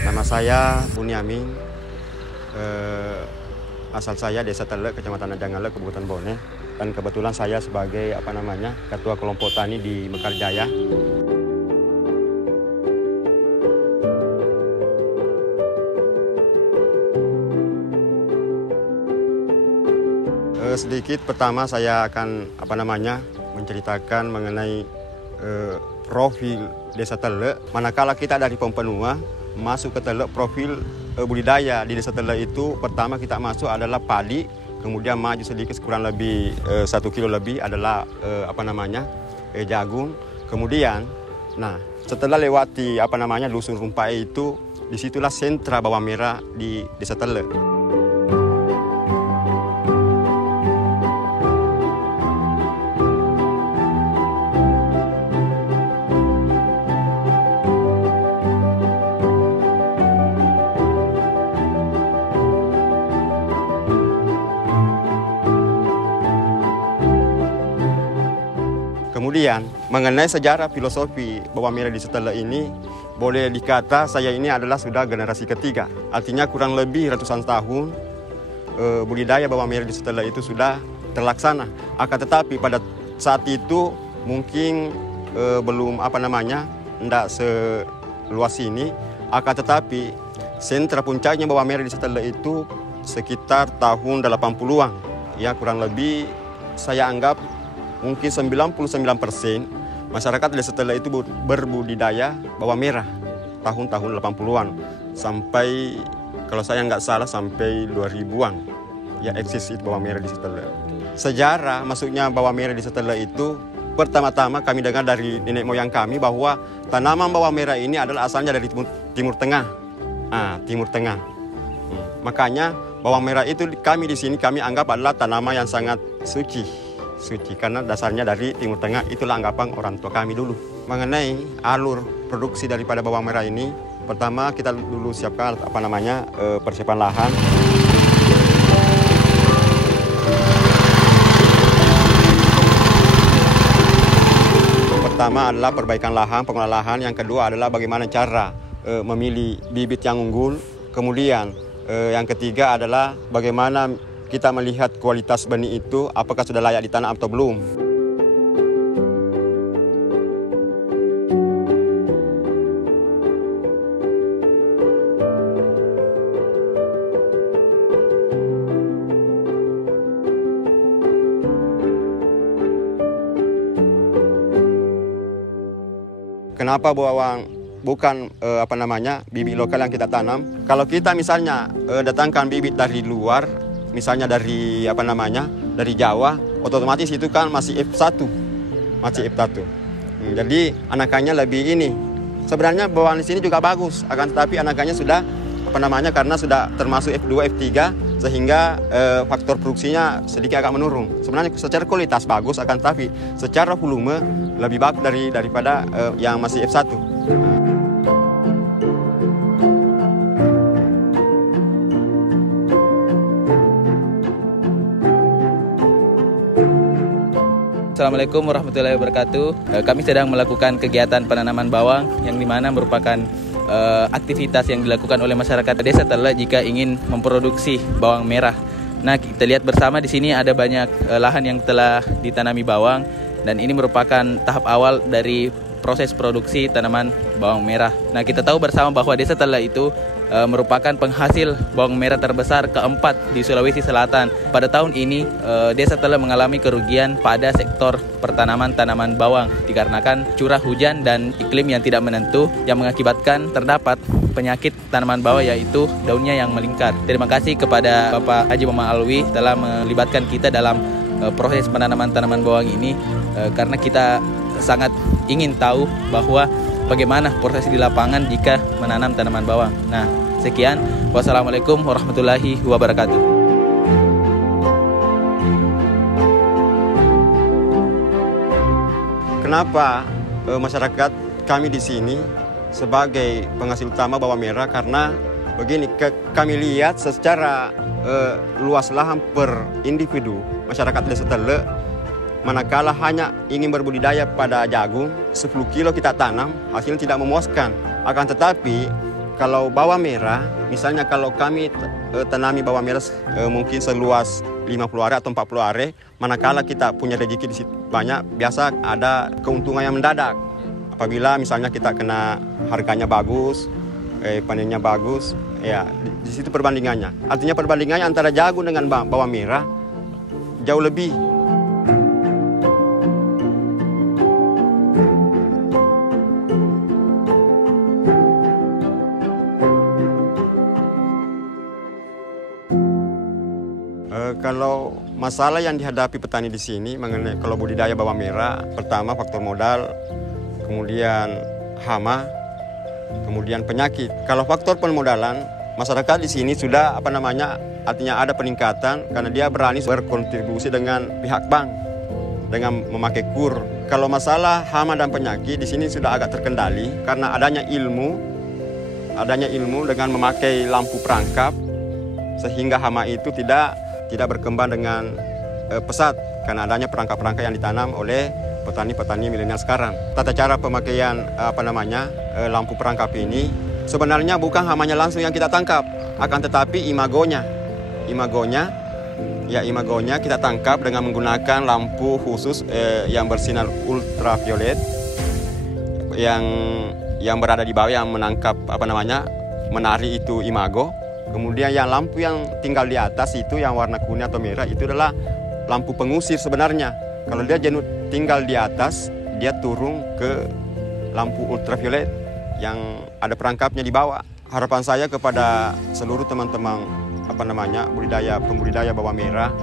Nama saya Bunyamin, asal saya Desa Telek, Kecamatan Ajangale, Kabupaten Bone, dan kebetulan saya sebagai ketua kelompok tani di Mekarjaya. Sedikit pertama saya akan menceritakan mengenai profil Desa Telek. Manakala kita dari Pompenua masuk ke Telek, profil budidaya di Desa Telek itu pertama kita masuk adalah padi, kemudian maju sedikit kurang lebih 1 kilo lebih adalah jagung. Kemudian setelah lewati Dusun Rumpai itu, disitulah sentra bawang merah di Desa Telek. Kemudian mengenai sejarah filosofi bawang merah di Desa Telek ini, boleh dikata saya ini adalah sudah generasi ketiga. Artinya kurang lebih ratusan tahun budidaya bawang merah di Desa Telek itu sudah terlaksana. Akan tetapi pada saat itu mungkin belum tidak seluas ini. Akan tetapi sentra puncaknya bawang merah di Desa Telek itu sekitar tahun 80-an. Ya, kurang lebih saya anggap mungkin 99% masyarakat di Desa Telek itu berbudidaya bawang merah tahun-tahun 80-an sampai, kalau saya nggak salah, sampai 2000-an ya eksis bawang merah di Desa Telek. Sejarah maksudnya bawang merah di Desa Telek itu pertama-tama kami dengar dari nenek moyang kami bahwa tanaman bawang merah ini adalah asalnya dari Timur Tengah. Timur Tengah. Makanya bawang merah itu kami di sini kami anggap adalah tanaman yang sangat suci karena dasarnya dari Timur Tengah. Itulah anggapan orang tua kami dulu. Mengenai alur produksi daripada bawang merah ini, pertama kita dulu siapkan persiapan lahan. Pertama adalah perbaikan lahan, pengelolaan lahan. Yang kedua adalah bagaimana cara memilih bibit yang unggul. Kemudian yang ketiga adalah bagaimana kita melihat kualitas benih itu, apakah sudah layak ditanam atau belum. Kenapa bukan bibit lokal yang kita tanam? Kalau kita misalnya datangkan bibit dari luar, misalnya dari dari Jawa, otomatis itu kan masih F1. Jadi anakannya lebih ini. Sebenarnya bawang di sini juga bagus, akan tetapi anakannya sudah karena sudah termasuk F2, F3, sehingga faktor produksinya sedikit agak menurun. Sebenarnya secara kualitas bagus, akan tetapi secara volume lebih bagus daripada yang masih F1. Assalamualaikum warahmatullahi wabarakatuh. Kami sedang melakukan kegiatan penanaman bawang yang dimana merupakan aktivitas yang dilakukan oleh masyarakat Desa Telek jika ingin memproduksi bawang merah. Nah, kita lihat bersama di sini ada banyak lahan yang telah ditanami bawang, dan ini merupakan tahap awal dari proses produksi tanaman bawang merah. Nah, kita tahu bersama bahwa Desa Telek itu merupakan penghasil bawang merah terbesar keempat di Sulawesi Selatan. Pada tahun ini, Desa Telek mengalami kerugian pada sektor pertanaman tanaman bawang dikarenakan curah hujan dan iklim yang tidak menentu yang mengakibatkan terdapat penyakit tanaman bawang, yaitu daunnya yang melingkar. Terima kasih kepada Bapak Haji Muhammad Alwi telah melibatkan kita dalam proses penanaman tanaman bawang ini, karena kita sangat ingin tahu bahwa bagaimana proses di lapangan jika menanam tanaman bawang. Nah, sekian. Wassalamualaikum warahmatullahi wabarakatuh. Kenapa masyarakat kami di sini sebagai penghasil utama bawang merah? Karena begini, kami lihat secara luas lahan per individu masyarakat Desa Tele, manakala hanya ingin berbudidaya pada jagung, 10 kilo kita tanam, hasilnya tidak memuaskan. Akan tetapi, kalau bawang merah, misalnya kalau kami tanami bawang merah mungkin seluas 50 are atau 40 are, manakala kita punya rezeki di situ banyak, biasa ada keuntungan yang mendadak. Apabila misalnya kita kena harganya bagus, panennya bagus, ya di situ perbandingannya. Artinya perbandingannya antara jagung dengan bawang merah jauh lebih. Kalau masalah yang dihadapi petani di sini mengenai kalau budidaya bawang merah, pertama faktor modal, kemudian hama, kemudian penyakit. Kalau faktor permodalan, masyarakat di sini sudah artinya ada peningkatan karena dia berani berkontribusi dengan pihak bank dengan memakai KUR. Kalau masalah hama dan penyakit di sini sudah agak terkendali karena adanya ilmu dengan memakai lampu perangkap sehingga hama itu tidak berkembang dengan pesat karena adanya perangkap-perangkap yang ditanam oleh petani-petani milenial sekarang. Tata cara pemakaian lampu perangkap ini sebenarnya bukan hamanya langsung yang kita tangkap, akan tetapi imagonya kita tangkap dengan menggunakan lampu khusus yang bersinar ultraviolet yang berada di bawah yang menangkap menari itu imago. Kemudian yang lampu yang tinggal di atas itu yang warna kuning atau merah itu adalah lampu pengusir sebenarnya. Kalau dia tinggal di atas, dia turun ke lampu ultraviolet yang ada perangkapnya di bawah. Harapan saya kepada seluruh teman-teman pembudidaya bawang merah,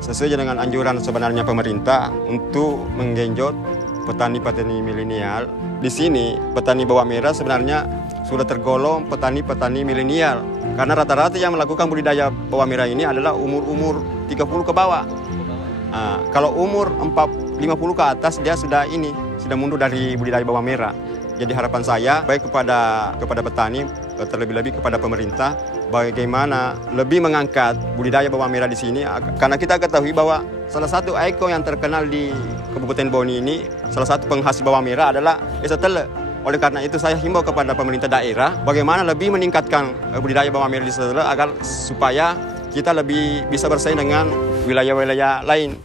sesuai dengan anjuran sebenarnya pemerintah untuk menggenjot petani-petani milenial. Di sini petani bawang merah sebenarnya sudah tergolong petani-petani milenial. Karena rata-rata yang melakukan budidaya bawang merah ini adalah umur 30 ke bawah. Kalau umur 50 ke atas dia sudah mundur dari budidaya bawang merah. Jadi harapan saya baik kepada petani, terlebih-lebih kepada pemerintah, bagaimana lebih mengangkat budidaya bawang merah di sini. Karena kita ketahui bahwa salah satu ikon yang terkenal di Kabupaten Boni ini, salah satu penghasil bawang merah adalah Desa Tele. Oleh karena itu saya himbau kepada pemerintah daerah bagaimana lebih meningkatkan budidaya bawang merah di Desa Tele agar supaya kita lebih bisa bersaing dengan wilayah-wilayah lain.